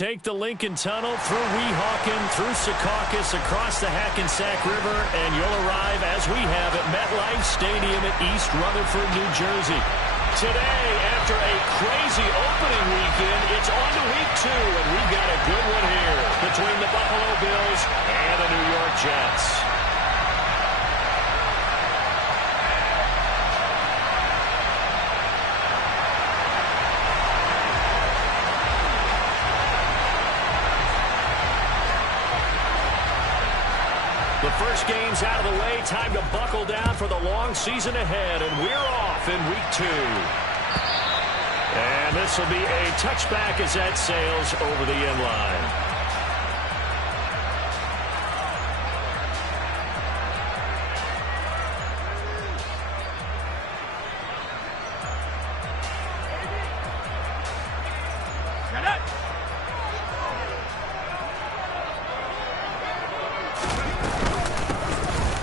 take the Lincoln Tunnel through Weehawken, through Secaucus, across the Hackensack River, and you'll arrive, as we have, at MetLife Stadium at East Rutherford, New Jersey. Today, after a crazy opening weekend, it's on to week 2, and we've got a good one here between the Buffalo Bills and the New York Jets. The first game's out of the way. Time to buckle down for the long season ahead, and we're off in week 2. And this will be a touchback as that sails over the end line.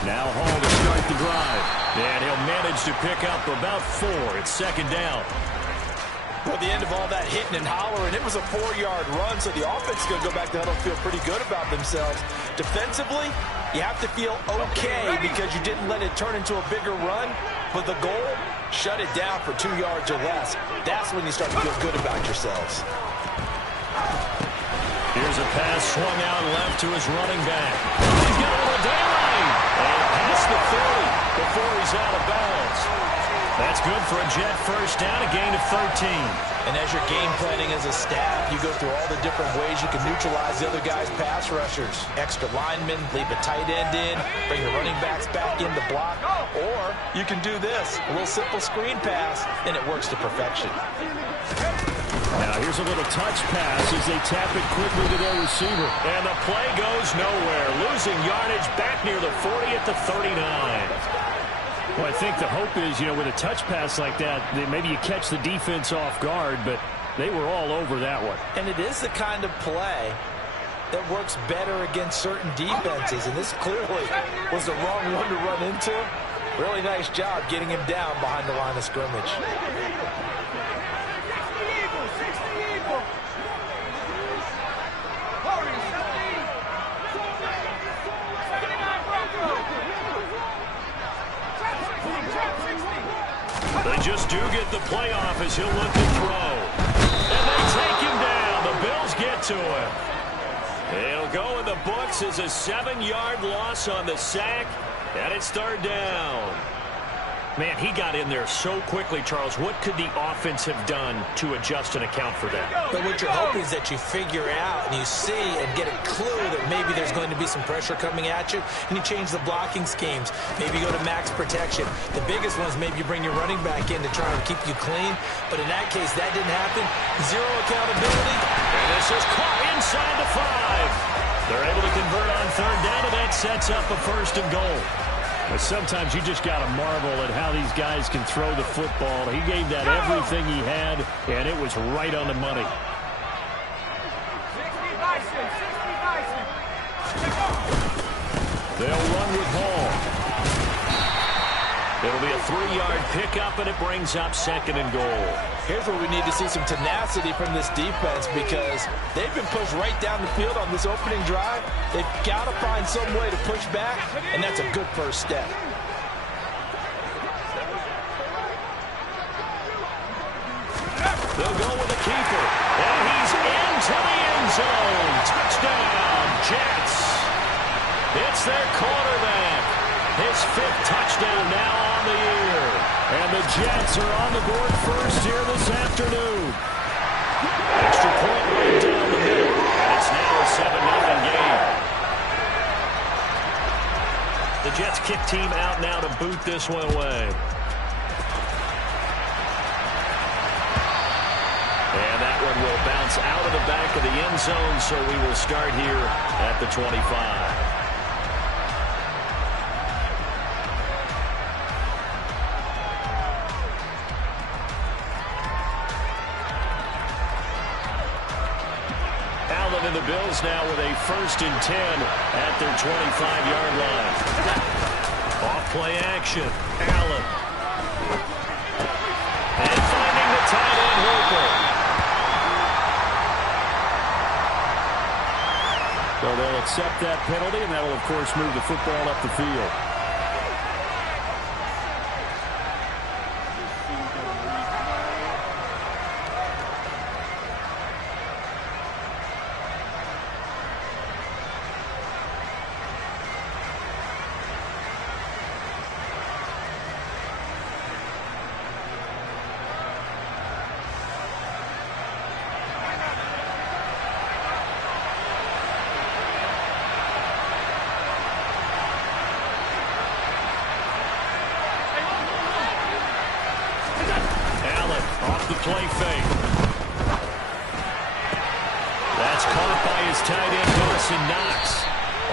Now Hall to start the drive. And he'll manage to pick up about 4. It's second down. At the end of all that hitting and hollering, it was a 4-yard run, so the offense is going to go back to huddle, feel pretty good about themselves. Defensively, you have to feel okay because you didn't let it turn into a bigger run, but the goal, shut it down for 2 yards or less. That's when you start to feel good about yourselves. Here's a pass swung out left to his running back. He's got a little daylight. And past the 30 before he's out of bounds. That's good for a Jet first down, a gain of 13. And as you're game planning as a staff, you go through all the different ways you can neutralize the other guy's pass rushers. Extra linemen, leave a tight end in, bring the running backs back in to block. Or you can do this, a little simple screen pass, and it works to perfection. Now here's a little touch pass as they tap it quickly to their receiver. And the play goes nowhere. Losing yardage back near the 40 at the 39. Well, I think the hope is, with a touch pass like that, that maybe you catch the defense off guard, but they were all over that one. And it is the kind of play that works better against certain defenses, and this clearly was the wrong one to run into. Really nice job getting him down behind the line of scrimmage. They just do get the playoff as he'll look to throw. And they take him down. The Bills get to him. It'll go in the books as a 7-yard loss on the sack, and it's third down. Man, he got in there so quickly, Charles. What could the offense have done to adjust and account for that? But what you're hoping is that you figure out and you see and get a clue that maybe there's going to be some pressure coming at you, and you change the blocking schemes. Maybe you go to max protection. The biggest one is maybe you bring your running back in to try and keep you clean. But in that case, that didn't happen. Zero accountability. And this is caught inside the 5. They're able to convert on third down, and that sets up a first and goal. But sometimes you just got to marvel at how these guys can throw the football. He gave that everything he had, and it was right on the money. They'll run with Hall. It'll be a 3-yard pickup, and it brings up second and goal. Here's where we need to see some tenacity from this defense because they've been pushed right down the field on this opening drive. They've got to find some way to push back, and that's a good first step. They'll go with the keeper, and he's into the end zone. Touchdown, Jets. It's their quarterback. His 5th touchdown now on the year. And the Jets are on the board first here this afternoon. Extra point right down the middle. And it's now a 7-0 game. The Jets kick team out now to boot this one away. And that one will bounce out of the back of the end zone, so we will start here at the 25. And the Bills now with a 1st and 10 at their 25-yard line. Off-play action. Allen. And finding the tight end, Hooper. accept that penalty, and that'll, of course, move the football up the field. Play fake. That's caught by his tight end, Dawson Knox.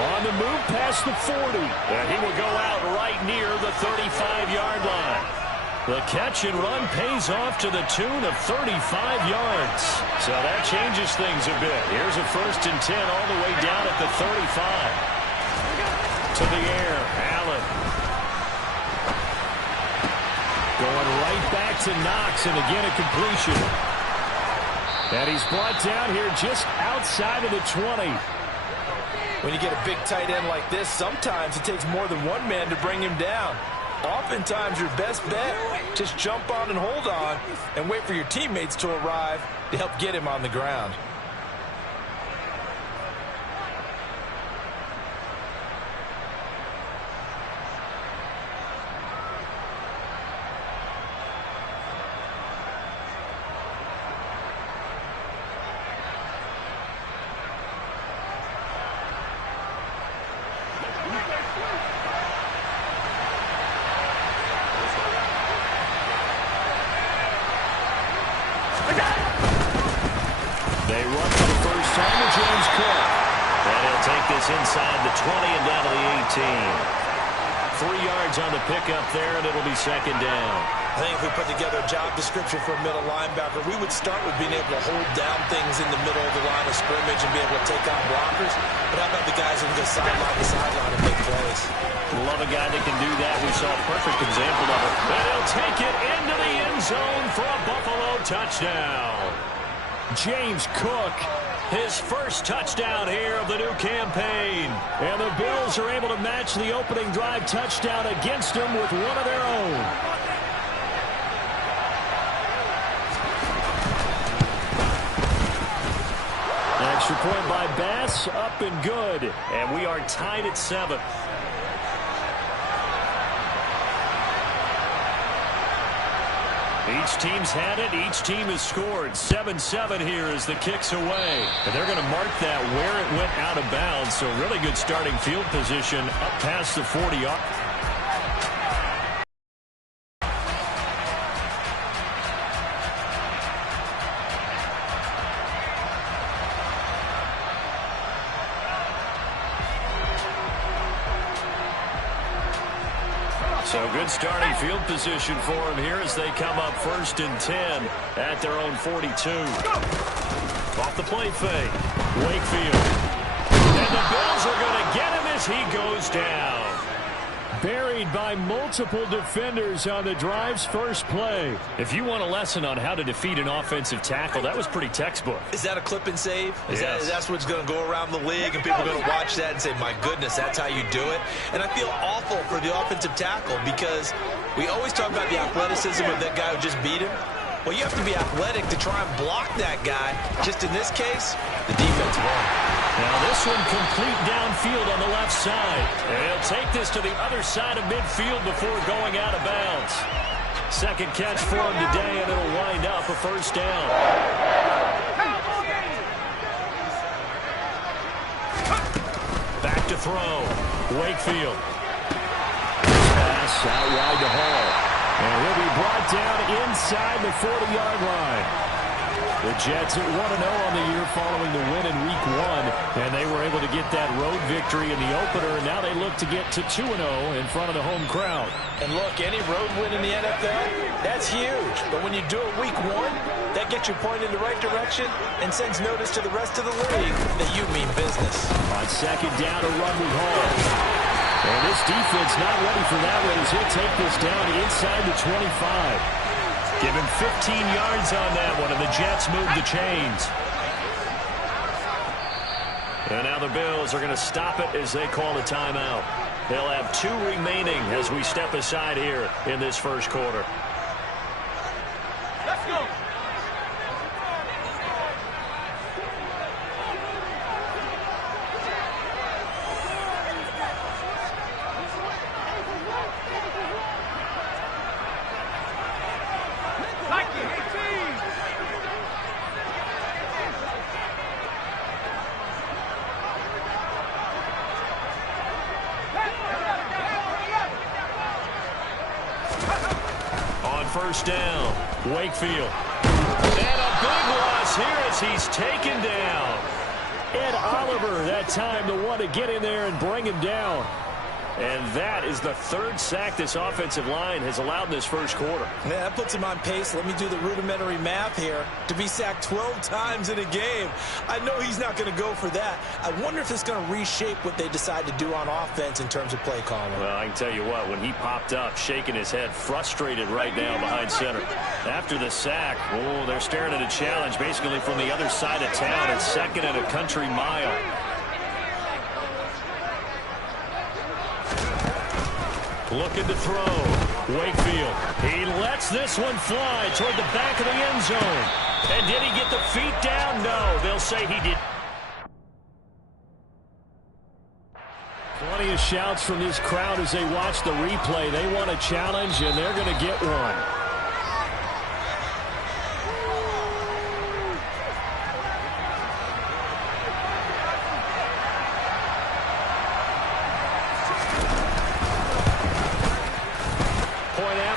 On the move past the 40. And he will go out right near the 35-yard line. The catch and run pays off to the tune of 35 yards. So that changes things a bit. Here's a 1st and 10 all the way down at the 35. To the air, Allen. Going right back to Knox, and again a completion. And he's brought down here just outside of the 20. When you get a big tight end like this, sometimes it takes more than one man to bring him down. Oftentimes your best bet, just jump on and hold on and wait for your teammates to arrive to help get him on the ground. They run for the first time with James Cook. And he'll take this inside the 20 and down to the 18. 3 yards on the pickup there, and it'll be 2nd down. I think if we put together a job description for a middle linebacker, we would start with being able to hold down things in the middle of the line of scrimmage and be able to take on blockers. But how about the guys who can go sideline to sideline and make plays? Love a guy that can do that. We saw a perfect example of it. And he'll take it into the end zone for a Buffalo touchdown. James Cook, his first touchdown here of the new campaign. And the Bills are able to match the opening drive touchdown against them with one of their own. Extra point by Bass, up and good. And we are tied at 7. Each team's had it. Each team has scored. 7-7 here as the kick's away. And they're going to mark that where it went out of bounds. So really good starting field position up past the 40-yard. So good starting field position for them here as they come up 1st and 10 at their own 42. Off the play fake. Wakefield. And the Bills are going to get him as he goes down. Buried by multiple defenders on the drive's first play. If you want a lesson on how to defeat an offensive tackle, that was pretty textbook. Is that a clip and save? Yes. That's what's going to go around the league, and people are going to watch that and say, my goodness, that's how you do it? And I feel awful for the offensive tackle because we always talk about the athleticism of that guy who just beat him. Well, you have to be athletic to try and block that guy. Just in this case, the defense won. Now this one complete downfield on the left side. And he'll take this to the other side of midfield before going out of bounds. Second catch for him today, and it'll wind up a 1st down. Back to throw. Wakefield. Pass out wide to Hall. And he'll be brought down inside the 40-yard line. The Jets at 1-0 on the year following the win in Week 1. And they were able to get that road victory in the opener. And now they look to get to 2-0 in front of the home crowd. And look, any road win in the NFL, that's huge. But when you do it Week 1, that gets you pointed in the right direction and sends notice to the rest of the league that you mean business. On 2nd down, a run with Hall. And this defense not ready for that one as he'll take this down inside the 25. Give him 15 yards on that one, and the Jets move the chains. And now the Bills are going to stop it as they call the timeout. They'll have 2 remaining as we step aside here in this first quarter. Let's go. First down, Wakefield. And a big loss here as he's taken down. Ed Oliver, that time the one to get in there and bring him down. And that is the 3rd sack this offensive line has allowed in this first quarter. Yeah, that puts him on pace. Let me do the rudimentary math here. To be sacked 12 times in a game, I know he's not going to go for that. I wonder if it's going to reshape what they decide to do on offense in terms of play calling. Well, I can tell you what, when he popped up, shaking his head, frustrated right now behind center. After the sack, oh, they're staring at a challenge basically from the other side of town. It's 2nd and a country mile. Looking to throw. Wakefield. He lets this one fly toward the back of the end zone. And did he get the feet down? No, they'll say he did. Plenty of shouts from this crowd as they watch the replay. They want a challenge, and they're going to get one.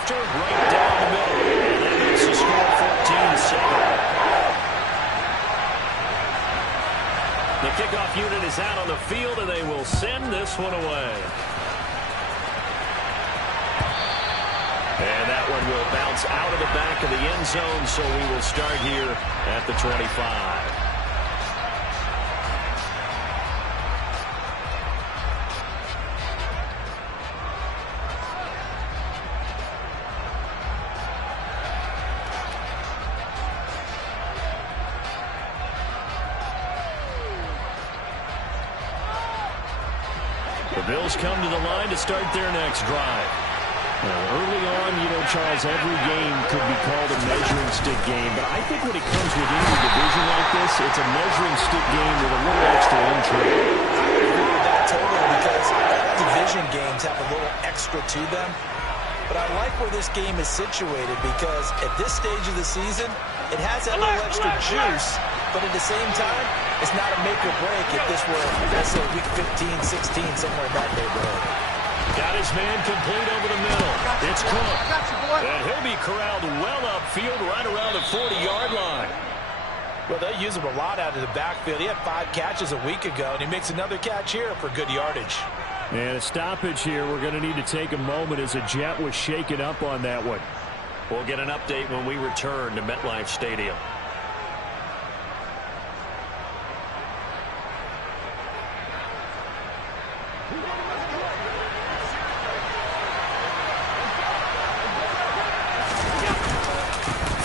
Right down the middle. And that makes the score 14-7. The kickoff unit is out on the field, and they will send this one away. And that one will bounce out of the back of the end zone, so we will start here at the 25. The Bills come to the line to start their next drive. Now, early on, you know, Charles, every game could be called a measuring stick game, but I think when it comes with any division like this, it's a measuring stick game with a little extra intrigue. I would agree with that totally because division games have a little extra to them. But I like where this game is situated because at this stage of the season, it has that little extra juice, but at the same time, it's not a make or break if this were, let's say, week 15, 16, somewhere in that neighborhood. Got his man complete over the middle. It's Cook. And he'll be corralled well upfield right around the 40-yard line. Well, they use him a lot out of the backfield. He had 5 catches a week ago, and he makes another catch here for good yardage. And a stoppage here. We're going to need to take a moment as a Jet was shaken up on that one. We'll get an update when we return to MetLife Stadium.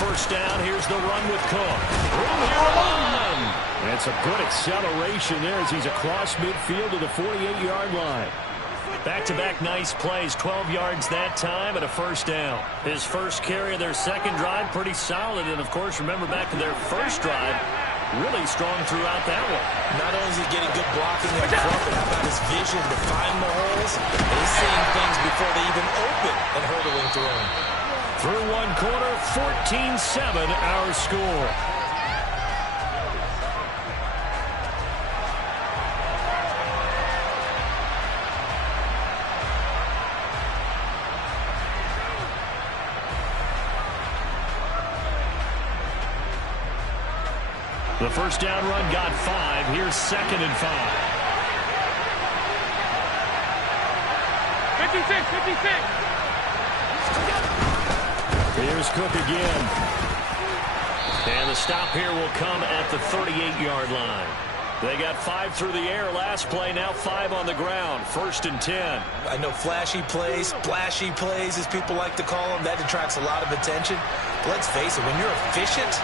First down, here's the run with Cook. That's a good acceleration there as he's across midfield to the 48-yard line. Back-to-back nice plays, 12 yards that time and a first down. His first carry of their second drive, pretty solid. And, of course, remember back to their first drive, really strong throughout that one. Not only is he getting good blocking up front, but how about his vision to find the holes? He's seeing things before they even open and hurdling through them. Through one quarter, 14-7 our score. The first down run got 5. Here's 2nd and 5. 56, 56. Here's Cook again. And the stop here will come at the 38-yard line. They got 5 through the air last play, now 5 on the ground. 1st and 10. I know flashy plays, splashy plays, as people like to call them, that attracts a lot of attention. But let's face it, when you're efficient,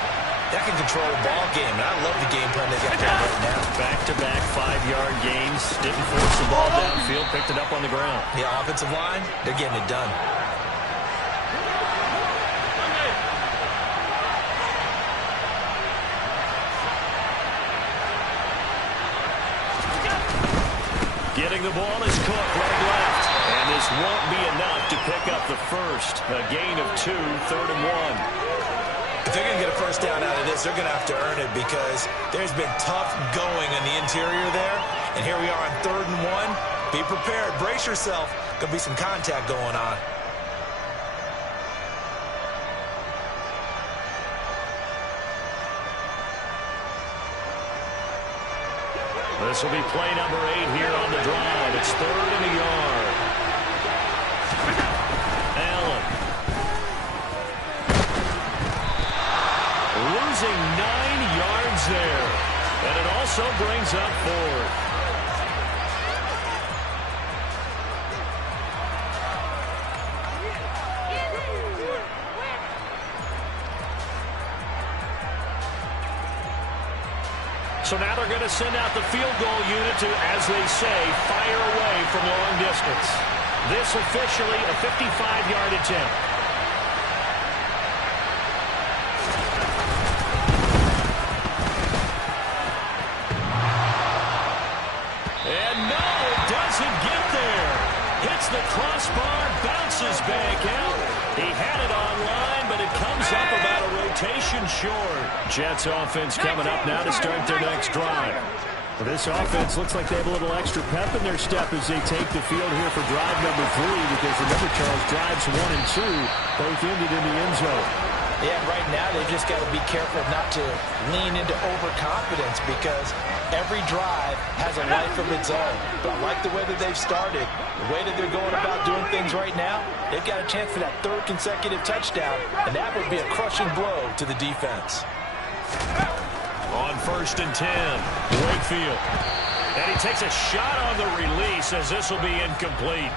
that can control a ball game, and I love the game plan they got going right now. Back-to-back 5-yard gains. Didn't force the ball downfield, picked it up on the ground. Yeah, offensive line, they're getting it done. Getting the ball is Cook, leg left. And this won't be enough to pick up the first. A gain of 2, 3rd and 1. If they're going to get a first down out of this, they're going to have to earn it because there's been tough going on the interior there. And here we are on 3rd and 1. Be prepared. Brace yourself. Going to be some contact going on. This will be play number 8 here on the drive. It's 3rd and a yard. Allen. Losing 9 yards there. And it also brings up 4th. So now they're going to send out the field goal unit to, as they say, fire away from long distance. This officially a 55-yard attempt. And no, it doesn't get there. Hits the crossbar, bounces back out. He had it online, but it comes up about a rotation short. Jets offense coming up now to start their next drive. Well, this offense looks like they have a little extra pep in their step as they take the field here for drive number 3, because remember, Charles, drives 1 and 2 both ended in the end zone. Yeah, right now they've just got to be careful not to lean into overconfidence because every drive has a life of its own. But I like the way that they've started, the way that they're going about doing things right now. They've got a chance for that 3rd consecutive touchdown, and that would be a crushing blow to the defense. On 1st and 10, Wakefield. And he takes a shot on the release as this will be incomplete.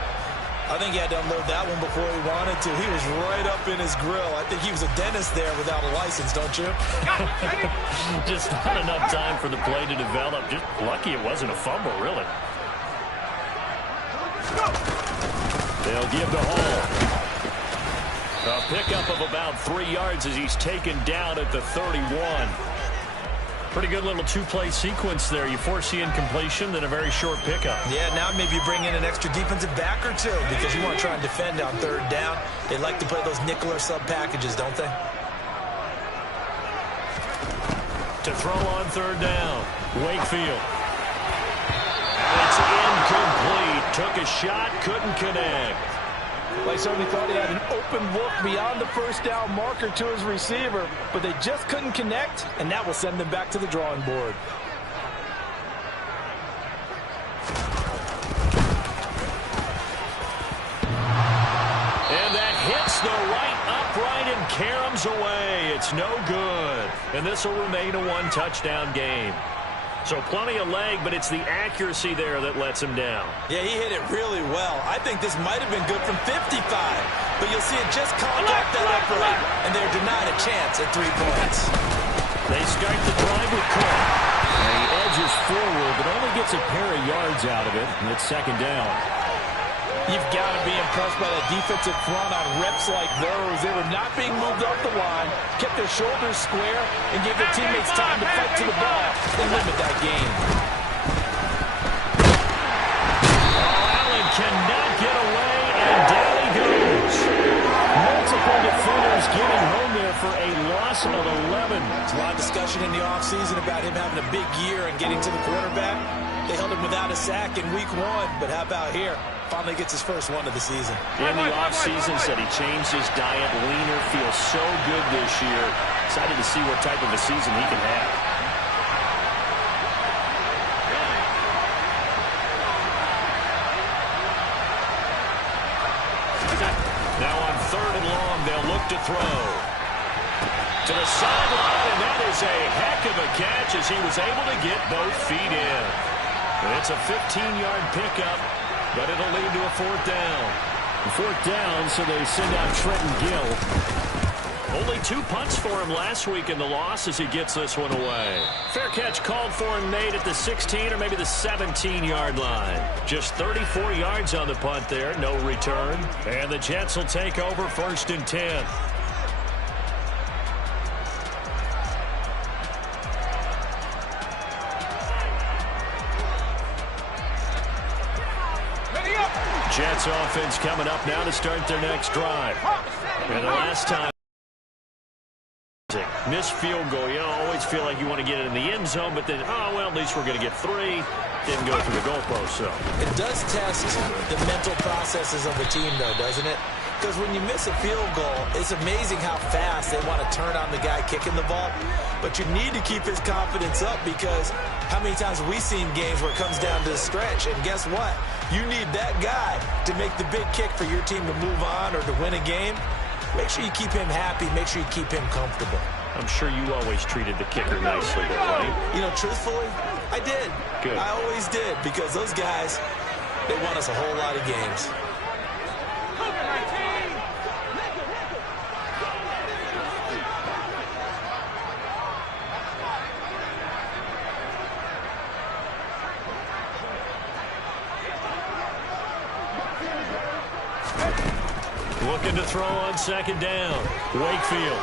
I think he had to unload that one before he wanted to. He was right up in his grill. I think he was a dentist there without a license, don't you? Just not enough time for the play to develop. Just lucky it wasn't a fumble, really. They'll give to Hall. A pickup of about 3 yards as he's taken down at the 31. Pretty good little 2-play sequence there. You force the incompletion, then a very short pickup. Yeah, now maybe you bring in an extra defensive back or 2 because you want to try and defend on 3rd down. They like to play those nickel or sub packages, don't they? To throw on 3rd down, Wakefield. And it's incomplete. Took a shot, couldn't connect. Well, he certainly thought he had an open look beyond the first down marker to his receiver, but they just couldn't connect, and that will send them back to the drawing board. And that hits the right upright and caroms away. It's no good. And this will remain a 1-touchdown game. So plenty of leg, but it's the accuracy there that lets him down. Yeah, he hit it really well. I think this might have been good from 55, but you'll see it just contact that upright, and they're denied a chance at 3 points. They start the drive with Cook. And he edges forward, but only gets a pair of yards out of it, and it's 2nd down. You've got to be impressed by that defensive front on reps like those. They were not being moved off the line, kept their shoulders square, and gave their teammates time to fight to the ball and limit that game. Oh, Allen cannot get away, and down he goes. Multiple defenders getting home there for a loss of 11. There's a lot of discussion in the offseason about him having a big year and getting to the quarterback. They held him without a sack in week 1, but how about here? Finally gets his first one of the season. In the offseason, said he changed his diet, leaner, feels so good this year. Excited to see what type of a season he can have. Now on 3rd and long, they'll look to throw. To the sideline, and that is a heck of a catch as he was able to get both feet in. It's a 15-yard pickup, but it'll lead to a 4th down. 4th down, so they send out Trenton Gill. Only 2 punts for him last week in the loss as he gets this one away. Fair catch called for and made at the 16 or maybe the 17-yard line. Just 34 yards on the punt there, no return. And the Jets will take over 1st and 10. Jets offense coming up now to start their next drive. And the last time, missed field goal. You always feel like you want to get it in the end zone, but then, oh, well, at least we're going to get 3. Didn't go through the goalpost, so. It does test the mental processes of the team, though, doesn't it? Because when you miss a field goal, it's amazing how fast they want to turn on the guy kicking the ball. But you need to keep his confidence up because how many times have we seen games where it comes down to the stretch? And guess what? You need that guy to make the big kick for your team to move on or to win a game. Make sure you keep him happy. Make sure you keep him comfortable. I'm sure you always treated the kicker nicely, though, right? You know, truthfully, I did. Good. I always did because those guys, they won us a whole lot of games. Looking to throw on 2nd down. Wakefield.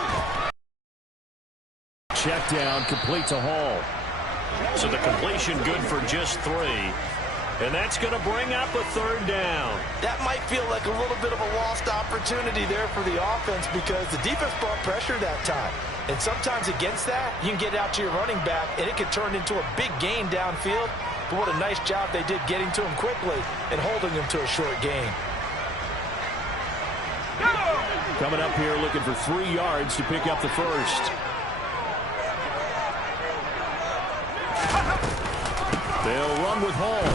Check down, complete to Hall. So the completion good for just 3. And that's going to bring up a 3rd down. That might feel like a little bit of a lost opportunity there for the offense because the defense brought pressure that time. And sometimes against that, you can get out to your running back, and it can turn into a big gain downfield. But what a nice job they did getting to him quickly and holding him to a short gain. Coming up here looking for 3 yards to pick up the 1st. They'll run with Hall.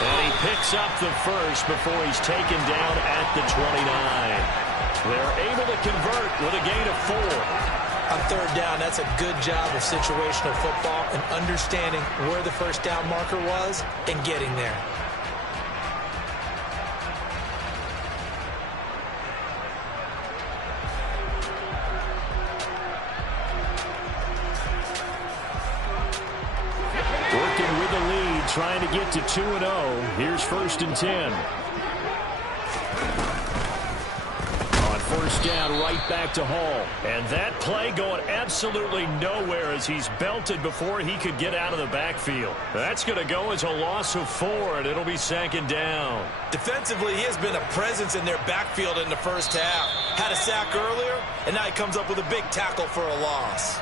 And he picks up the 1st before he's taken down at the 29. They're able to convert with a gain of 4. On 3rd down, that's a good job of situational football and understanding where the 1st down marker was and getting there. Working with the lead, trying to get to 2-0. Here's 1st and 10. On 1st down, right back to Hall. And that play going absolutely nowhere as he's belted before he could get out of the backfield. That's going to go as a loss of 4, and it'll be 2nd down. Defensively, he has been a presence in their backfield in the 1st half. Had a sack earlier, and now he comes up with a big tackle for a loss.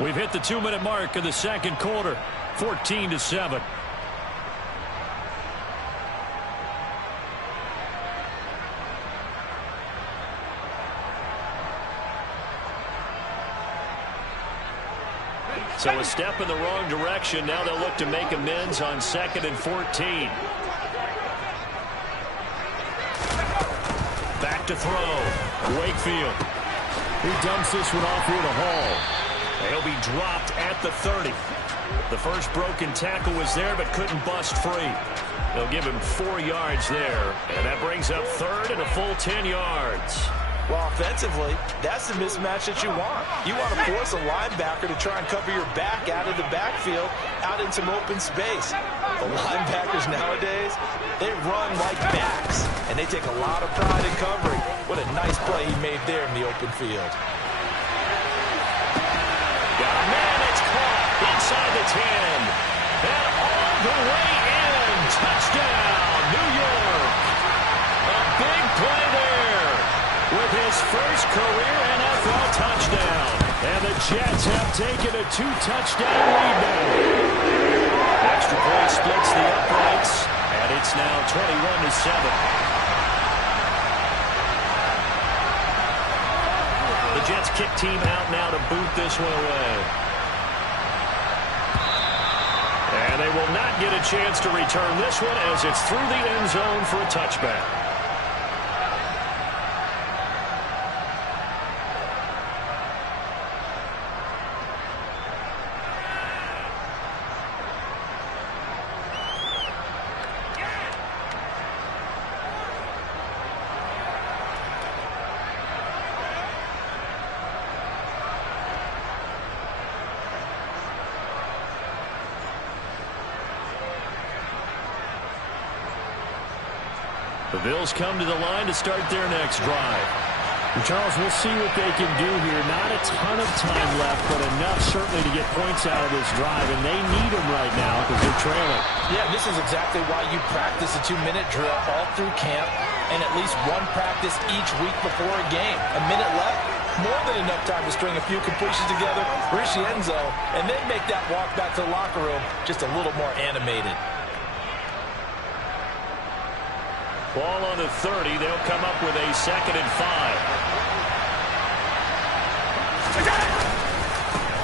We've hit the 2-minute mark of the 2nd quarter. 14-7. So a step in the wrong direction. Now they'll look to make amends on 2nd and 14. Back to throw. Wakefield. He dumps this one off here to Hall. He'll be dropped at the 30. The first broken tackle was there but couldn't bust free. They'll give him 4 yards there. And that brings up 3rd and a full 10 yards. Well, offensively, that's the mismatch that you want. You want to force a linebacker to try and cover your back out of the backfield, out in some open space. The linebackers nowadays, they run like backs, and they take a lot of pride in covering. What a nice play he made there in the open field. Got a man, it's caught inside the 10. And all the way in. Touchdown, New York. A big play there with his first career NFL touchdown. And the Jets have taken a 2-touchdown lead now. Extra point splits the uprights, and it's now 21-7. The Jets kick team out now to boot this one away. And they will not get a chance to return this one as it's through the end zone for a touchback. The Bills come to the line to start their next drive. And Charles, we'll see what they can do here. Not a ton of time left, but enough certainly to get points out of this drive, and they need them right now because they're trailing. Yeah, this is exactly why you practice a 2-minute drill all through camp and at least one practice each week before a game. A minute left, more than enough time to string a few completions together, reach the end zone, and then make that walk back to the locker room just a little more animated. Ball on the 30. They'll come up with a 2nd and 5.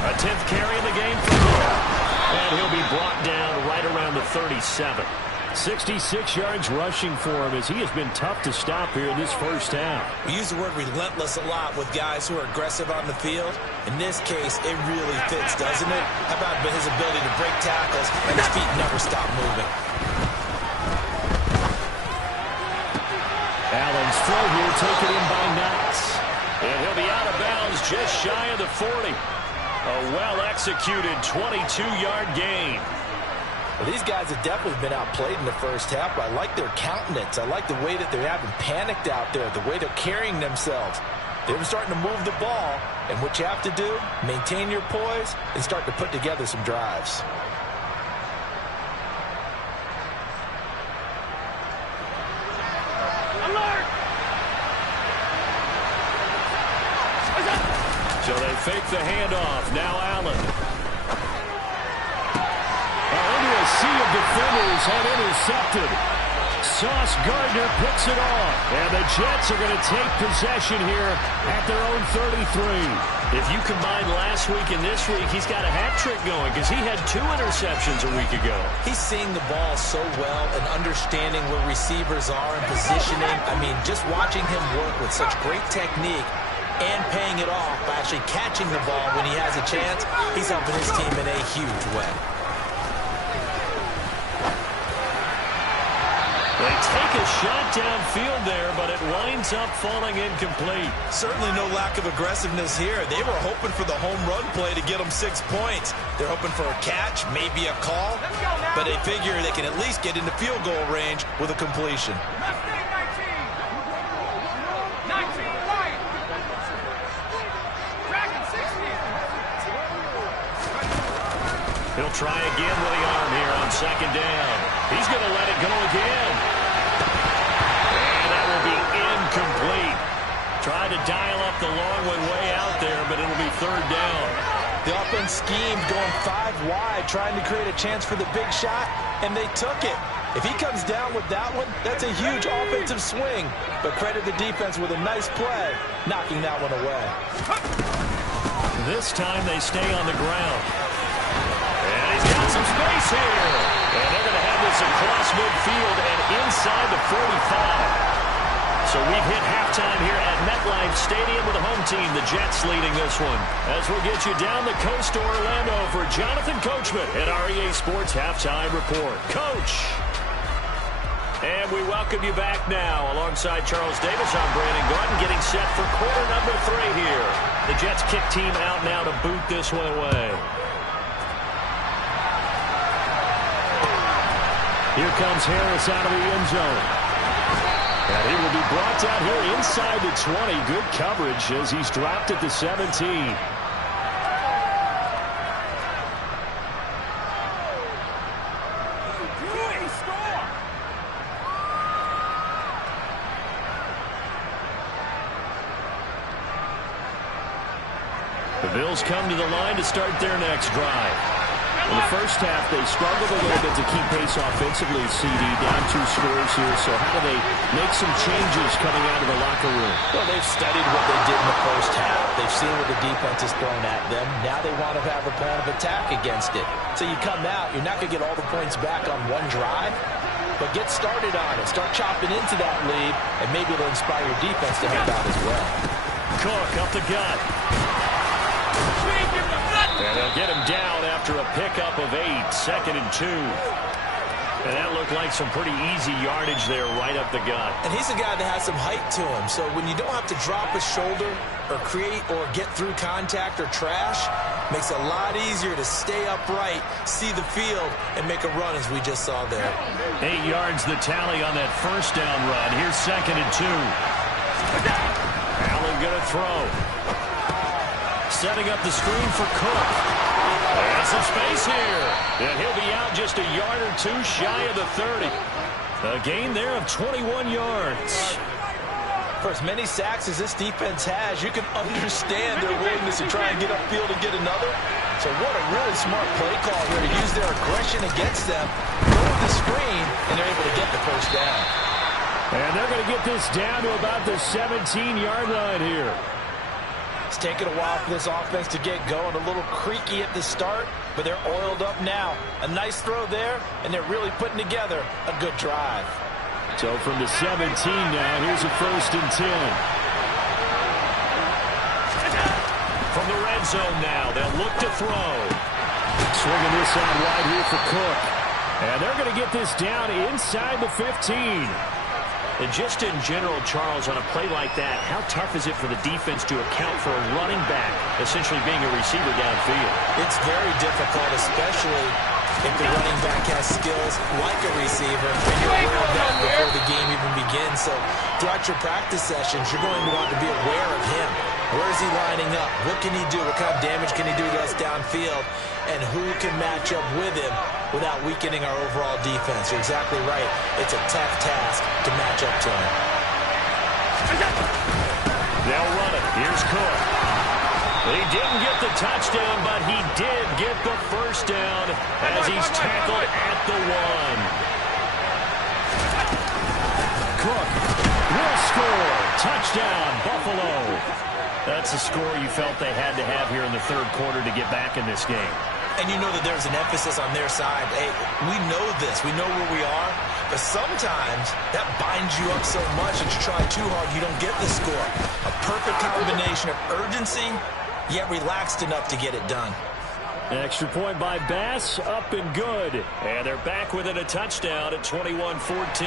A 10th carry in the game for Moore. And he'll be brought down right around the 37. 66 yards rushing for him as he has been tough to stop here in this first half. We use the word relentless a lot with guys who are aggressive on the field. In this case, it really fits, doesn't it? How about his ability to break tackles and his feet never stop moving? Allen's throw here taken in by Knox. And he'll be out of bounds just shy of the 40. A well-executed 22-yard gain. Well, these guys have definitely been outplayed in the first half, but I like their countenance. I like the way that they're having panicked out there, the way they're carrying themselves. They're starting to move the ball, and what you have to do, maintain your poise and start to put together some drives. So they fake the handoff. Now Allen. Into a sea of defenders have intercepted. Sauce Gardner picks it off. And the Jets are going to take possession here at their own 33. If you combine last week and this week, he's got a hat trick going because he had 2 interceptions a week ago. He's seeing the ball so well and understanding where receivers are and positioning. I mean, just watching him work with such great technique and paying it off by actually catching the ball when he has a chance, he's helping his team in a huge way. They take a shot downfield there, but it winds up falling incomplete. Certainly no lack of aggressiveness here. They were hoping for the home run play to get them 6 points. They're hoping for a catch, maybe a call, but they figure they can at least get into field goal range with a completion. He'll try again with the arm here on 2nd down. He's going to let it go again. And that will be incomplete. Tried to dial up the long one way out there, but it'll be 3rd down. The offense schemed going 5 wide, trying to create a chance for the big shot, and they took it. If he comes down with that one, that's a huge offensive swing. But credit the defense with a nice play, knocking that one away. This time they stay on the ground. And he's got some space here. And they're going to have this across midfield and inside the 45. So we've hit halftime here at MetLife Stadium with the home team, the Jets, leading this one. As we'll get you down the coast to Orlando for Jonathan Coachman at REA Sports Halftime Report. Coach! And we welcome you back now. Alongside Charles Davis, I'm Brandon Gaudin, getting set for quarter number 3 here. The Jets kick team out now to boot this one away. Here comes Harris out of the end zone. And he will be brought down here inside the 20. Good coverage as he's dropped at the 17. The Bills come to the line to start their next drive. In the first half, they struggled a little bit to keep pace offensively, CD, down 2 scores here. So how do they make some changes coming out of the locker room? Well, they've studied what they did in the first half. They've seen what the defense has thrown at them. Now they want to have a plan of attack against it. So you come out, you're not going to get all the points back on one drive, but get started on it. Start chopping into that lead, and maybe it'll inspire your defense to help out as well. Cook up the gut. And they'll get him down after a pickup of 8, 2nd and 2. And that looked like some pretty easy yardage there right up the gut. And he's a guy that has some height to him. So when you don't have to drop a shoulder or create or get through contact or trash, makes it a lot easier to stay upright, see the field, and make a run as we just saw there. 8 yards the tally on that first down run. Here's 2nd and 2. Allen going to throw. Setting up the screen for Cook. And some space here. And he'll be out just a yard or two shy of the 30. A gain there of 21 yards. For as many sacks as this defense has, you can understand their willingness to try and get upfield and get another. So what a really smart play call here to use their aggression against them, go with the screen, and they're able to get the first down. And they're going to get this down to about the 17-yard line here. It's taken a while for this offense to get going. A little creaky at the start, but they're oiled up now. A nice throw there, and they're really putting together a good drive. So from the 17 now, here's a 1st and 10. From the red zone now, they'll look to throw. Swinging this out wide here for Cook. And they're going to get this down inside the 15. And just in general, Charles, on a play like that, how tough is it for the defense to account for a running back essentially being a receiver downfield? It's very difficult, especially if the running back has skills like a receiver, and you're aware of that before the game even begins. So throughout your practice sessions, you're going to want to be aware of him. Where is he lining up? What can he do? What kind of damage can he do to us downfield? And who can match up with him without weakening our overall defense? You're exactly right. It's a tough task to match up to him. They'll run it. Here's Cook. He didn't get the touchdown, but he did get the first down as he's tackled at the 1. Cook will score. Touchdown, Buffalo. That's a score you felt they had to have here in the 3rd quarter to get back in this game. And you know that there's an emphasis on their side. Hey, we know this. We know where we are. But sometimes that binds you up so much that you try too hard, you don't get the score. A perfect combination of urgency, yet relaxed enough to get it done. Extra point by Bass, up and good. And they're back within a touchdown at 21-14.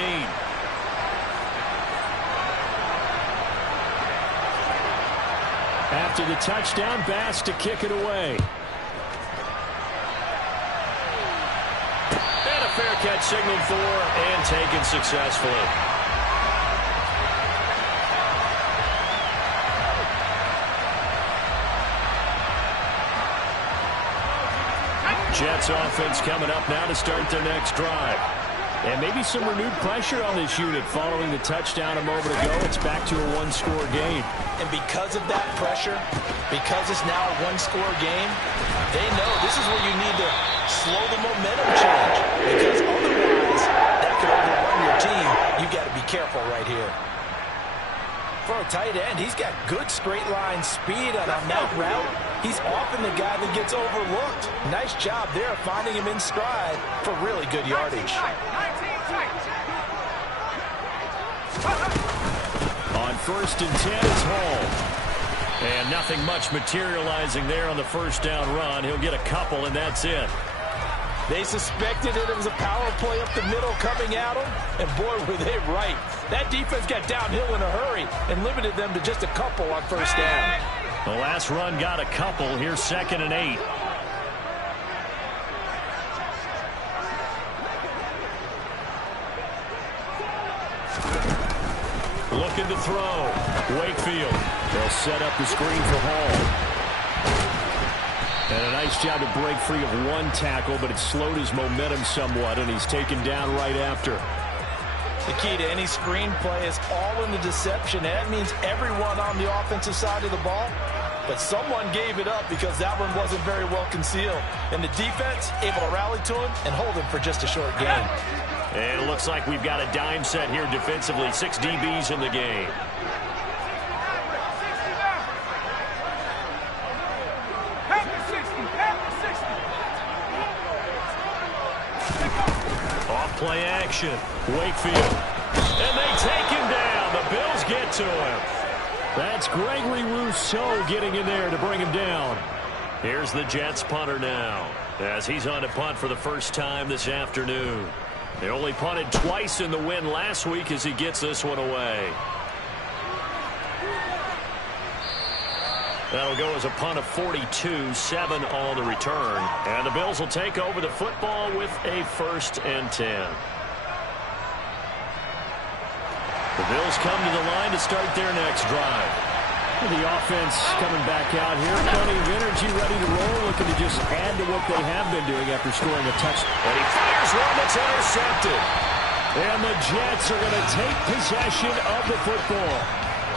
After the touchdown, Bass to kick it away. And a fair catch signaled for and taken successfully. Jets offense coming up now to start their next drive. And maybe some renewed pressure on this unit following the touchdown a moment ago. It's back to a 1-score game. And because of that pressure, because it's now a 1-score game, they know this is where you need to slow the momentum change. Because otherwise, that could overrun your team. You've got to be careful right here. For a tight end, he's got good straight line speed, and on that route, he's often the guy that gets overlooked. Nice job there finding him in stride for really good yardage. On 1st and 10, it's Hall. And nothing much materializing there on the first down run. He'll get a couple, and that's it. They suspected it was a power play up the middle coming at them, and boy, were they right. That defense got downhill in a hurry and limited them to just a couple on first down. The last run got a couple. Here's 2nd and 8. Looking to throw. Wakefield. They'll set up the screen for Hall. And a nice job to break free of one tackle, but it slowed his momentum somewhat, and he's taken down right after. The key to any screen play is all in the deception. And that means everyone on the offensive side of the ball. But someone gave it up because that one wasn't very well concealed. And the defense able to rally to him and hold him for just a short game. And it looks like we've got a dime set here defensively. 6 DBs in the game. Off-play action. Wakefield. And they take him down. The Bills get to him. That's Gregory Rousseau getting in there to bring him down. Here's the Jets punter now, as he's on to punt for the first time this afternoon. They only punted twice in the win last week as he gets this one away. That'll go as a punt of 42, 7 on the return. And the Bills will take over the football with a 1st and 10. The Bills come to the line to start their next drive. The offense coming back out here. Plenty of energy, ready to roll, looking to just add to what they have been doing after scoring a touchdown. And he fires one that's intercepted. And the Jets are going to take possession of the football.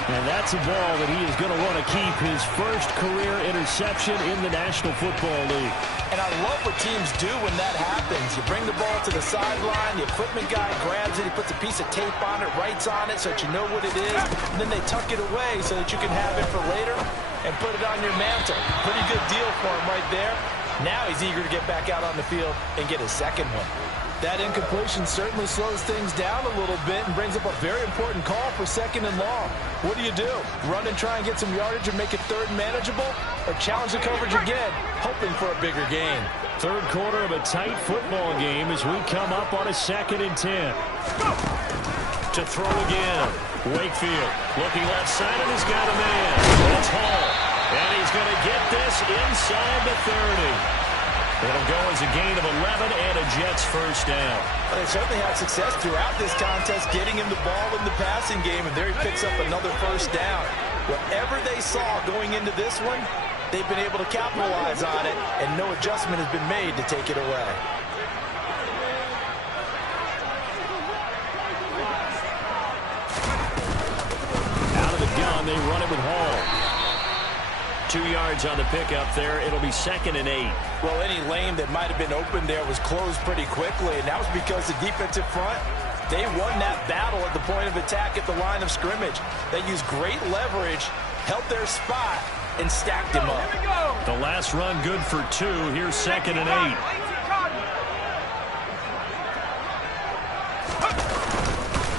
And that's a ball that he is going to want to keep, his first career interception in the National Football League. And I love what teams do when that happens. You bring the ball to the sideline, the equipment guy grabs it, he puts a piece of tape on it, writes on it so that you know what it is, and then they tuck it away so that you can have it for later and put it on your mantle. Pretty good deal for him right there. Now he's eager to get back out on the field and get his second one. That incompletion certainly slows things down a little bit and brings up a very important call for 2nd and long. What do? Run and try and get some yardage and make it 3rd and manageable? Or challenge the coverage again, hoping for a bigger gain? Third quarter of a tight football game as we come up on a 2nd and 10. To throw again. Wakefield looking left side and he's got a man. That's Hall. And he's going to get this inside the 30. It'll go as a gain of 11 and a Jets 1st down. Well, they certainly had success throughout this contest getting him the ball in the passing game, and there he picks up another 1st down. Whatever they saw going into this one, they've been able to capitalize on it, and no adjustment has been made to take it away. Out of the gun, they run it with Hall. 2 yards on the pickup there. It'll be 2nd and 8. Well, any lane that might have been open there was closed pretty quickly, and that was because the defensive front, they won that battle at the point of attack at the line of scrimmage. They used great leverage, held their spot, and stacked him up. The last run good for 2. Here's 2nd and 8.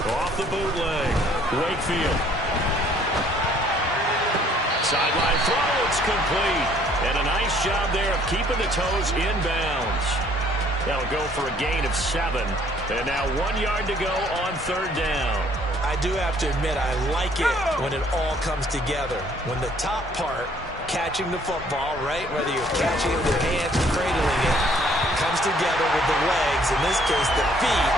Off the bootleg. Wakefield. Sideline throw, it's complete. And a nice job there of keeping the toes inbounds. That'll go for a gain of 7. And now 1 yard to go on 3rd down. I do have to admit, I like it when it all comes together. When the top part, catching the football, right, whether you're catching it with your hands or cradling it, comes together with the legs. In this case, the feet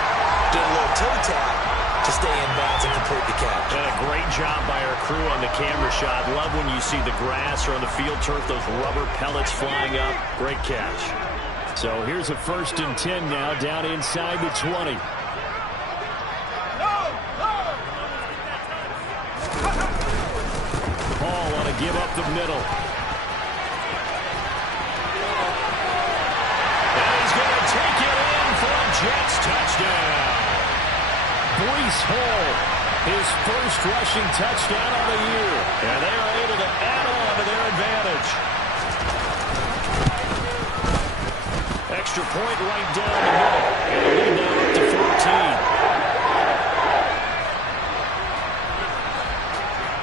did a little toe tap to stay in bounds and complete the catch. And a great job by our crew on the camera shot. Love when you see the grass or on the field turf, those rubber pellets flying up. Great catch. So here's a 1st and 10 now, down inside the 20. Hall on to give up the middle. And he's going to take it in for a Jets touchdown. Breece Hall, his first rushing touchdown of the year. And they are able to add on to their advantage. Extra point right down the middle. And the lead now up to 14.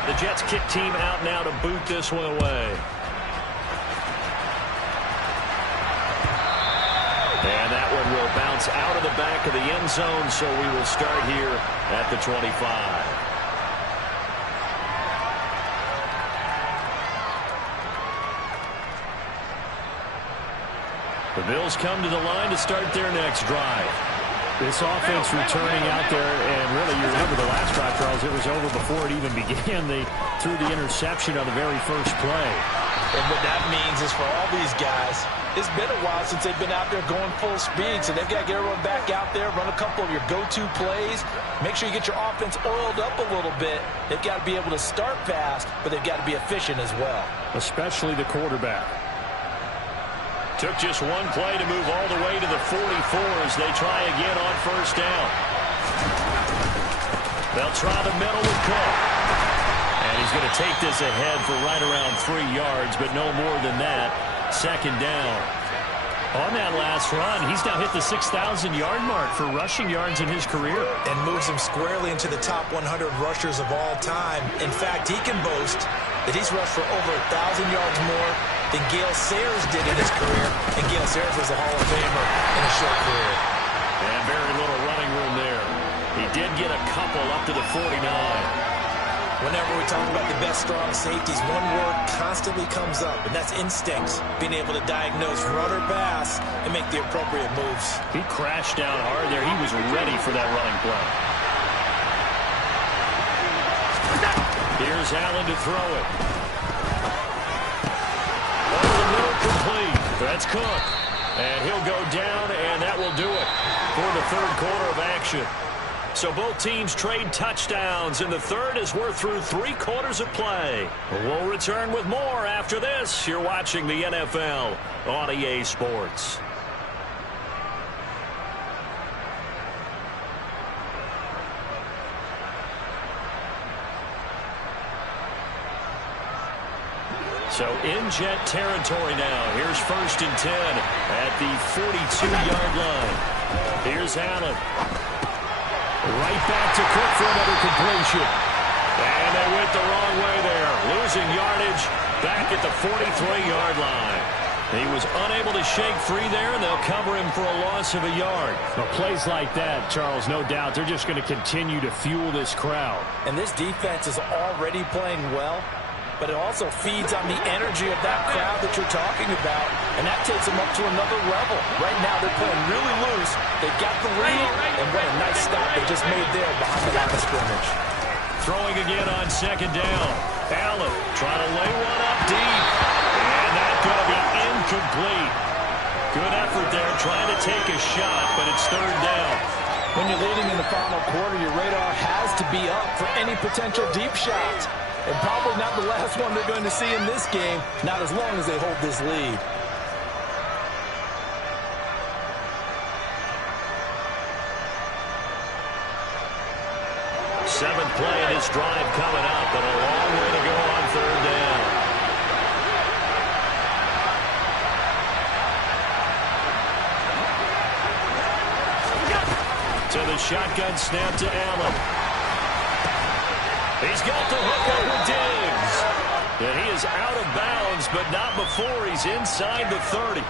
The Jets kick team out now to boot this one away. And that one will bounce out of the back of the end zone, so we will start here at the 25. The Bills come to the line to start their next drive. This offense returning out there, and really, you remember the last drive, Charles, it was over before it even began. They threw the interception on the very first play. And what that means is for all these guys, it's been a while since they've been out there going full speed, so they've got to get everyone back out there, run a couple of your go-to plays, make sure you get your offense oiled up a little bit. They've got to be able to start fast, but they've got to be efficient as well. Especially the quarterback. Took just one play to move all the way to the 44 as they try again on 1st down. They'll try the middle with Cook. And he's going to take this ahead for right around 3 yards, but no more than that. 2nd down. On that last run, he's now hit the 6,000-yard mark for rushing yards in his career. And moves him squarely into the top 100 rushers of all time. In fact, he can boast that he's rushed for over 1,000 yards more than Gale Sayers did in his career. And Gale Sayers was a Hall of Famer in a short career. And very little running did get a couple up to the 49. Whenever we talk about the best strong safeties, one word constantly comes up, and that's instincts. Being able to diagnose run or pass and make the appropriate moves. He crashed down hard there. He was ready for that running play. Here's Allen to throw it. Over the middle, complete. That's Cook. And he'll go down, and that will do it for the third quarter of action. So both teams trade touchdowns in the third as we're through 3 quarters of play. We'll return with more after this. You're watching the NFL on EA Sports. So in Jet territory now. Here's 1st and 10 at the 42-yard line. Here's Allen. Right back to Cook for another completion. And they went the wrong way there. Losing yardage back at the 43-yard line. He was unable to shake free there, and they'll cover him for a loss of a yard. Well, plays like that, Charles, no doubt, they're just going to continue to fuel this crowd. And this defense is already playing well, but it also feeds on the energy of that crowd that you're talking about, and that takes them up to another level. Right now, they're playing really loose. They got the lead, and what a nice stop they just made there behind the line of scrimmage. Throwing again on 2nd down. Allen trying to lay one up deep, and that's going to be incomplete. Good effort there, trying to take a shot, but it's 3rd down. When you're leading in the final quarter, your radar has to be up for any potential deep shots. And probably not the last one they're going to see in this game, not as long as they hold this lead. Seventh play of this drive coming up, but a long way to go on 3rd down. To the shotgun snap to Allen. He's got the hook up with Diggs. And he is out of bounds, but not before he's inside the 30.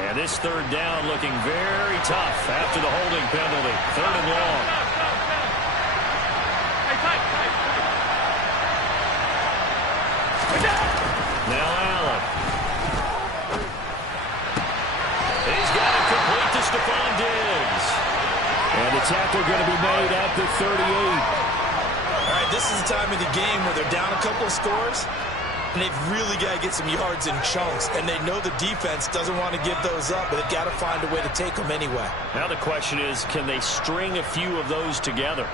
And this 3rd down looking very tough after the holding penalty. 3rd and long. Now Allen. He's got it complete to Stephon Diggs. And the tackle going to be made at the 38. All right, this is the time of the game where they're down a couple of scores, and they've really got to get some yards in chunks, and they know the defense doesn't want to give those up, but they've got to find a way to take them anyway. Now the question is, can they string a few of those together?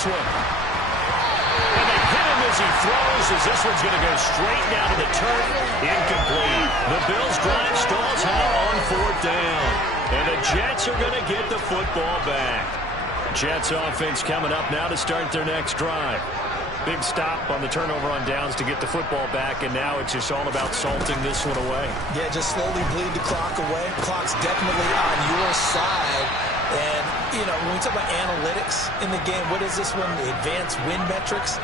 One. And they hit him as he throws, as this one's going to go straight down to the turf. Incomplete. The Bills' drive stalls out on 4th down. And the Jets are going to get the football back. Jets offense coming up now to start their next drive. Big stop on the turnover on downs to get the football back, and now it's just all about salting this one away. Yeah, just slowly bleed the clock away. The clock's definitely on your side. And, you know, when we talk about analytics in the game, what is this one? The advanced win metrics?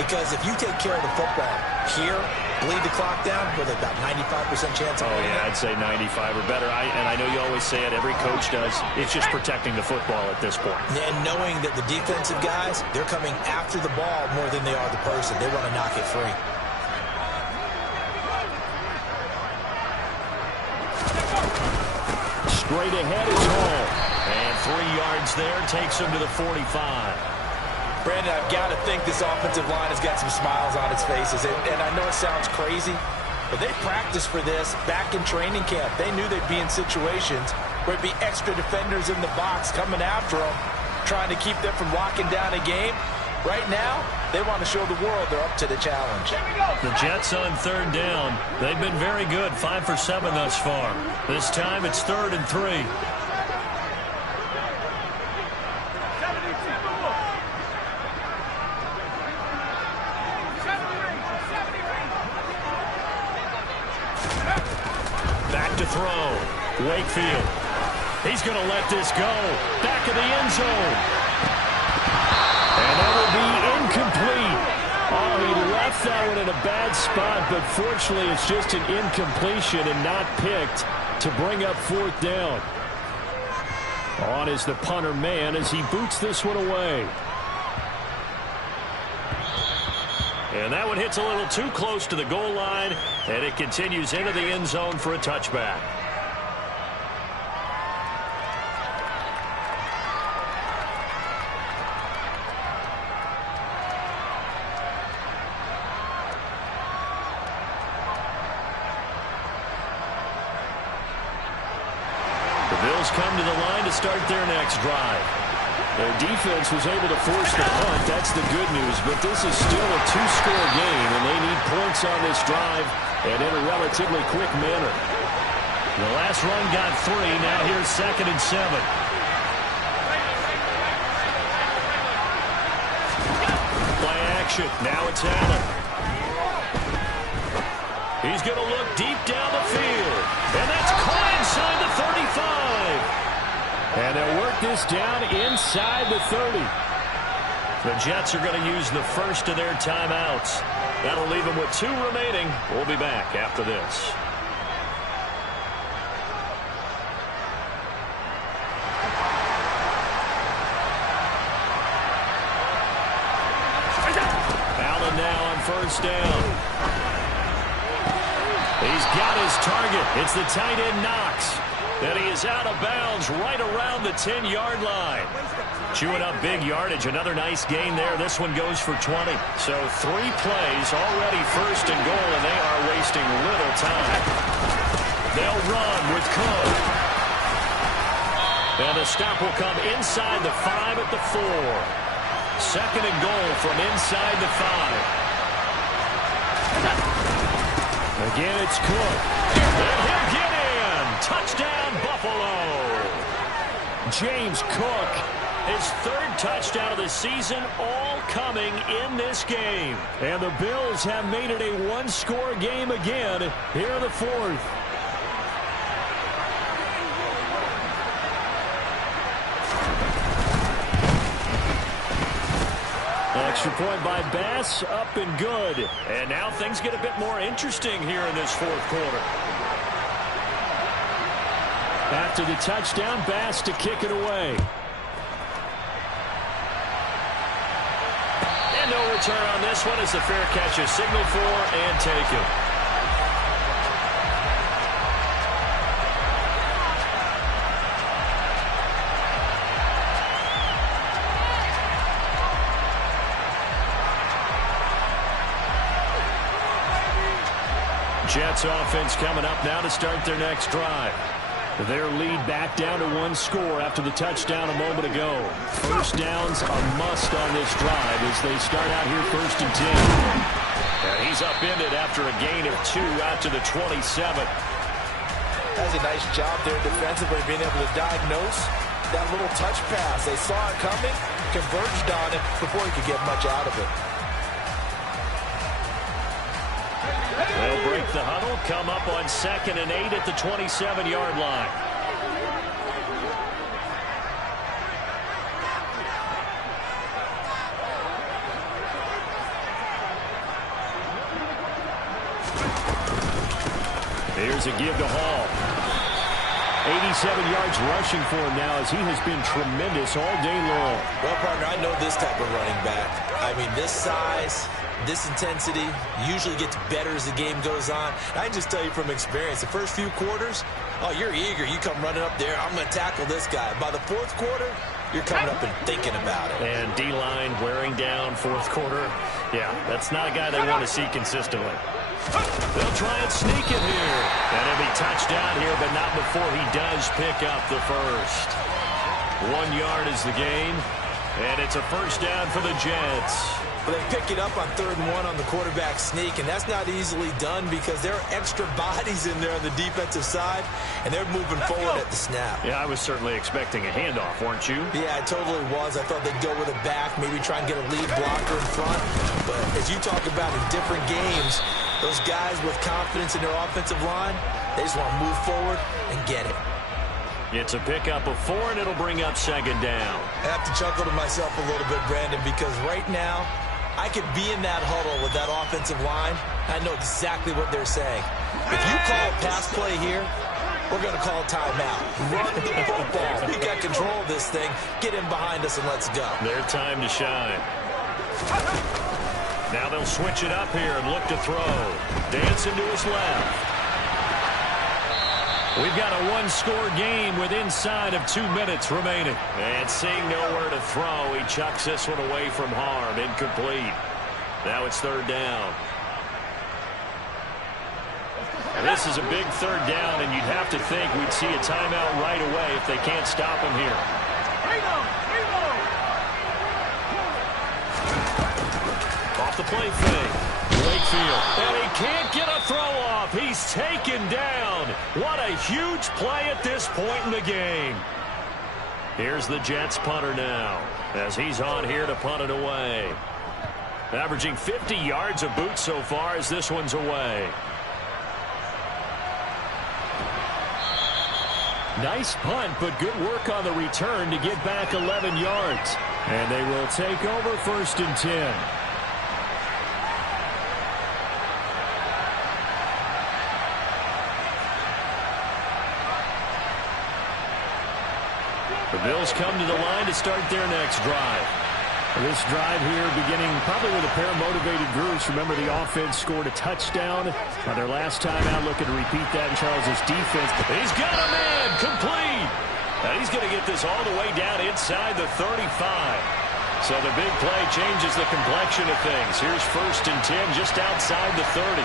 Because if you take care of the football here, bleed the clock down, with about 95% chance of winning. I'd say 95 or better. And I know you always say it, every coach does. It's just protecting the football at this point. And knowing that the defensive guys, they're coming after the ball more than they are the person. They want to knock it free. Straight ahead is Hall. And 3 yards there takes him to the 45. Brandon, I've got to think this offensive line has got some smiles on its faces. And I know it sounds crazy, but they practiced for this back in training camp. They knew they'd be in situations where it'd be extra defenders in the box coming after them, trying to keep them from locking down a game. Right now, they want to show the world they're up to the challenge. The Jets on third down. They've been very good, 5 for 7 thus far. This time it's 3rd and 3. Back to throw. Wakefield. He's going to let this go. Back of the end zone. And that will be incomplete. Oh, he left that one in a bad spot, but fortunately it's just an incompletion and not picked to bring up 4th down. On is the punter man as he boots this one away. And that one hits a little too close to the goal line, and it continues into the end zone for a touchback. The Bills come to the line to start their next drive. Their defense was able to force the punt. That's the good news. But this is still a 2-score game, and they need points on this drive and in a relatively quick manner. The last run got 3. Now here's 2nd and 7. Play action. Now it's Allen. He's going to look deep down the field. And that's caught inside the 35. And they'll work this down inside the 30. The Jets are going to use the first of their timeouts. That'll leave them with 2 remaining. We'll be back after this. Allen now on 1st down. He's got his target. It's the tight end Knox. And he is out of bounds right around the 10-yard line. Chewing up big yardage. Another nice gain there. This one goes for 20. So 3 plays already 1st and goal, and they are wasting little time. They'll run with Cook. And the stop will come inside the 5 at the 4. 2nd and goal from inside the 5. Again, it's Cook. And he'll get in. Touchdown, Buffalo. James Cook, his 3rd touchdown of the season, all coming in this game. And the Bills have made it a 1-score game again here in the 4th. Extra point by Bass, up and good. And now things get a bit more interesting here in this 4th quarter. After the touchdown, Bass to kick it away. And no return on this one as the fair catch is signaled for and taken. Jets offense coming up now to start their next drive. Their lead back down to 1 score after the touchdown a moment ago. 1st downs a must on this drive as they start out here 1st and 10. And he's upended after a gain of 2 out to the 27. That's a nice job there defensively, being able to diagnose that little touch pass. They saw it coming, converged on it before he could get much out of it. They'll break the huddle, come up on 2nd and 8 at the 27-yard line. Here's a give to Hall. 87 yards rushing for him now as he has been tremendous all day long. Well, partner, I know this type of running back. I mean, this size, this intensity usually gets better as the game goes on. I can just tell you from experience, the first few quarters, oh, you're eager. You come running up there, I'm going to tackle this guy. By the 4th quarter, you're coming up and thinking about it. And D-line wearing down 4th quarter. Yeah, that's not a guy they want to see consistently. They'll try and sneak it here. And he'll be touchdown here, but not before he does pick up the first. 1 yard is the gain. And it's a first down for the Jets. But they pick it up on 3rd and 1 on the quarterback sneak, and that's not easily done because there are extra bodies in there on the defensive side, and they're moving forward at the snap. Yeah, I was certainly expecting a handoff, weren't you? Yeah, I totally was. I thought they'd go with a back, maybe try and get a lead blocker in front. But as you talk about in different games, those guys with confidence in their offensive line, they just want to move forward and get it. It's a pickup of 4, and it'll bring up 2nd down. I have to chuckle to myself a little bit, Brandon, because right now, I could be in that huddle with that offensive line. I know exactly what they're saying. If you call a pass play here, we're going to call a timeout. Run the football. We got control of this thing. Get in behind us and let's go. Their time to shine. Now they'll switch it up here and look to throw. Dancing to his left. We've got a one-score game with inside of 2 minutes remaining. And seeing nowhere to throw, he chucks this one away from harm. Incomplete. Now it's 3rd down. And this is a big 3rd down, and you'd have to think we'd see a timeout right away if they can't stop him here. Off the play fake. Wakefield. And he can't get a throw off. He's taken down. What a huge play at this point in the game. Here's the Jets punter now as he's on here to punt it away. Averaging 50 yards of boot so far as this one's away. Nice punt, but good work on the return to get back 11 yards. And they will take over 1st and 10. The Bills come to the line to start their next drive. This drive here beginning probably with a pair of motivated groups. Remember, the offense scored a touchdown on their last time out, looking to repeat that in Charles' defense. He's got a man complete. And he's going to get this all the way down inside the 35. So the big play changes the complexion of things. Here's 1st and 10 just outside the 30.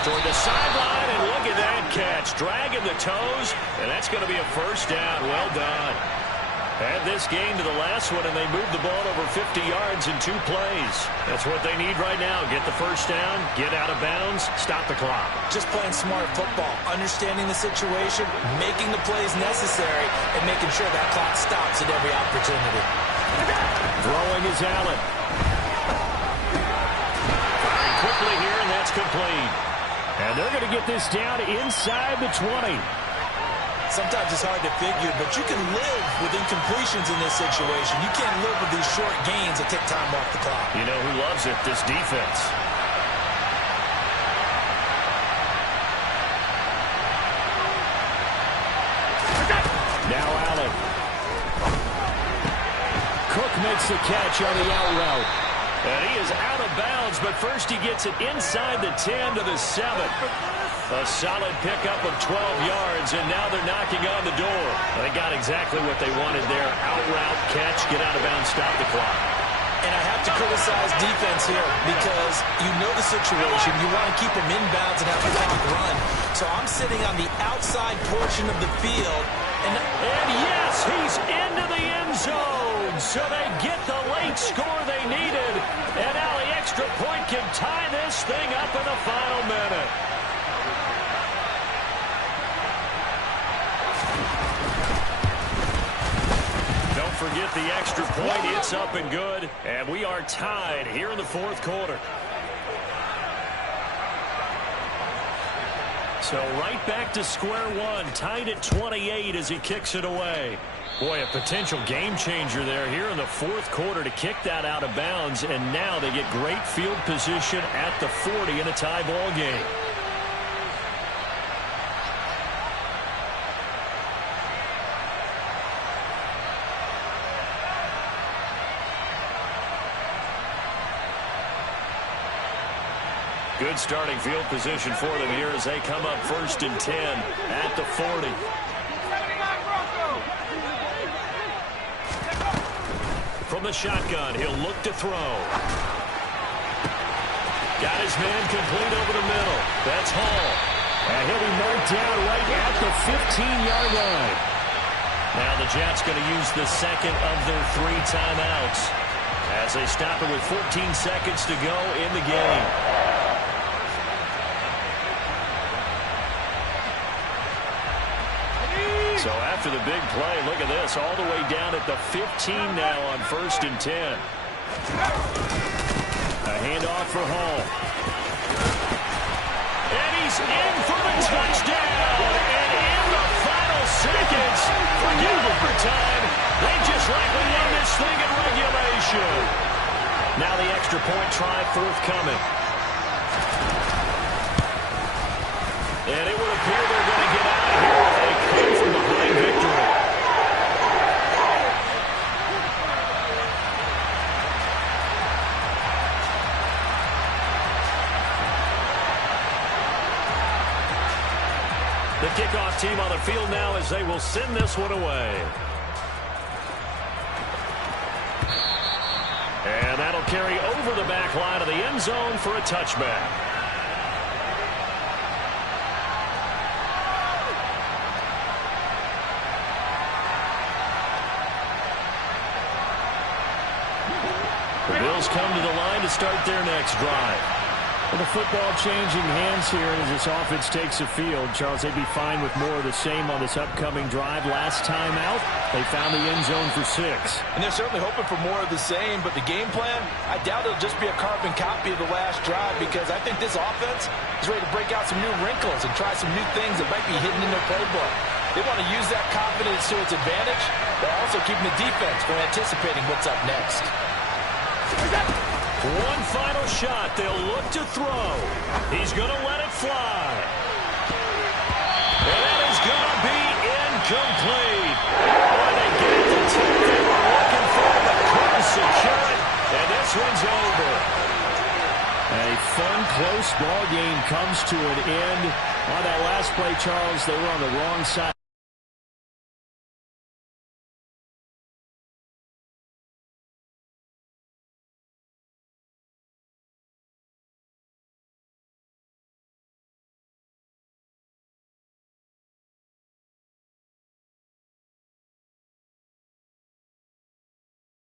Toward the sideline, and look at that catch. Dragging the toes, and that's going to be a 1st down. Well done. Add this game to the last one, and they moved the ball over 50 yards in 2 plays. That's what they need right now. Get the 1st down, get out of bounds, stop the clock. Just playing smart football, understanding the situation, making the plays necessary, and making sure that clock stops at every opportunity. Throwing is Allen. Firing quickly here, and that's complete. And they're going to get this down inside the 20. Sometimes it's hard to figure, but you can live with incompletions in this situation. You can't live with these short gains that take time off the clock. You know who loves it? This defense. Now Allen. Cook makes the catch on the out route. And he is out of bounds, but first he gets it inside the 10 to the 7. A solid pickup of 12 yards, and now they're knocking on the door. They got exactly what they wanted there. Out route, catch, get out of bounds, stop the clock. And I have to criticize defense here because you know the situation. You want to keep them inbounds and have the clock run. So I'm sitting on the outside portion of the field. And yes, he's into the end zone. So they get the late score they needed. And now the extra point can tie this thing up in the final minute. Don't forget the extra point. It's up and good. And we are tied here in the 4th quarter. So right back to square one, tied at 28 as he kicks it away. Boy, a potential game changer there here in the 4th quarter to kick that out of bounds, and now they get great field position at the 40 in a tie ball game. Good starting field position for them here as they come up 1st and 10 at the 40. From the shotgun, he'll look to throw. Got his man complete over the middle. That's Hall. And he'll be marked down right at the 15-yard line. Now the Jets going to use the second of their 3 timeouts as they stop it with 14 seconds to go in the game. So after the big play, look at this, all the way down at the 15 now on 1st and 10. A handoff for Hall. And he's in for the touchdown. And in the final seconds, forget overtime. They just likely won this thing in regulation. Now the extra point try forthcoming. And it would appear they're going to get out of here with a come from behind victory. The kickoff team on the field now as they will send this one away. And that'll carry over the back line of the end zone for a touchback. The Bills come to the line to start their next drive. Well, the football changing hands here as this offense takes the field. Charles, they'd be fine with more of the same on this upcoming drive. Last time out, they found the end zone for 6. And they're certainly hoping for more of the same, but the game plan, I doubt it'll just be a carbon copy of the last drive because I think this offense is ready to break out some new wrinkles and try some new things that might be hidden in their playbook. They want to use that confidence to its advantage, but also keeping the defense from anticipating what's up next. One final shot. They'll look to throw. He's going to let it fly. And that is going to be incomplete. Boy, they get the tip they were looking for, but couldn't secure it. And this one's over. A fun, close ball game comes to an end. On that last play, Charles, they were on the wrong side.